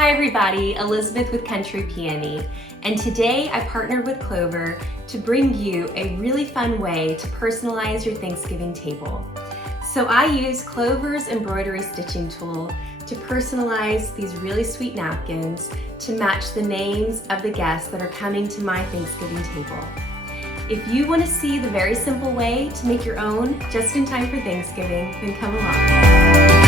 Hi everybody, Elizabeth with Country Peony, and today I partnered with Clover to bring you a really fun way to personalize your Thanksgiving table. So I use Clover's Embroidery Stitching Tool to personalize these really sweet napkins to match the names of the guests that are coming to my Thanksgiving table. If you want to see the very simple way to make your own just in time for Thanksgiving, then come along.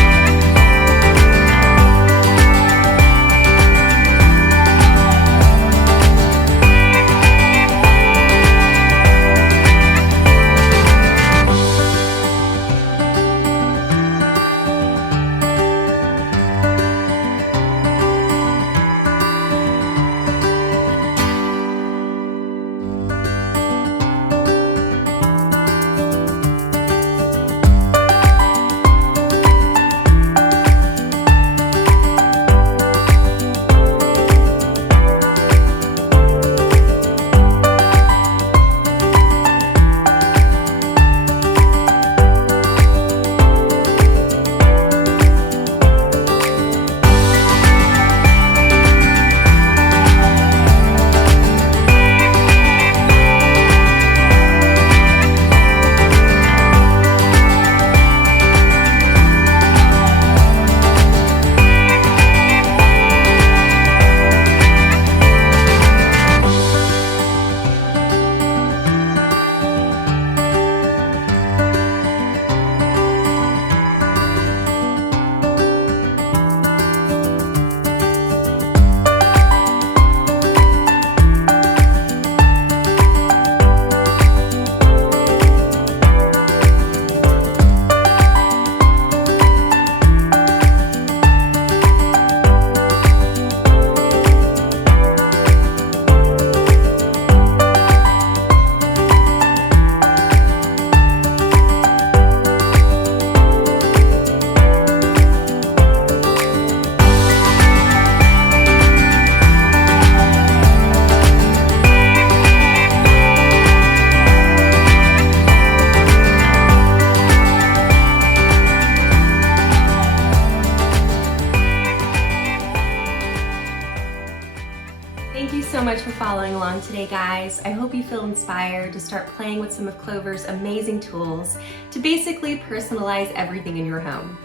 Thank you so much for following along today, guys. I hope you feel inspired to start playing with some of Clover's amazing tools to basically personalize everything in your home.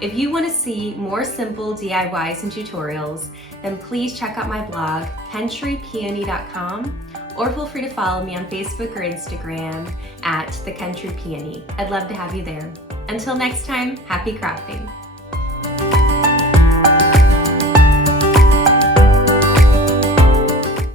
If you want to see more simple DIYs and tutorials, then please check out my blog, countrypeony.com, or feel free to follow me on Facebook or Instagram at The Country Peony. I'd love to have you there. Until next time, happy crafting.